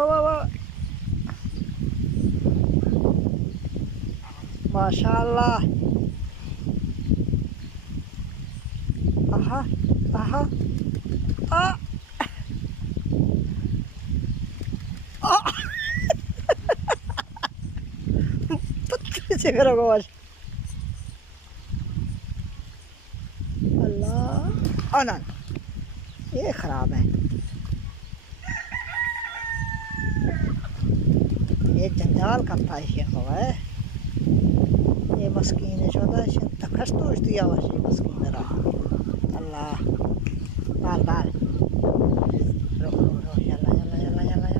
वाह वाह वाह, माशाअल्लाह। आहा आहा आ आ पीछे करो गोश। अल्लाह आनंद, ये खराब है, ये जंजाल करता है शेख है। ये मस्कीन है शोदा तखस तो दिया हुआ ये मस्कीन रहा। अल्लाह बाल बाल, रुक रुक रुक, यल्ला यल्ला यल्ला यल्ला।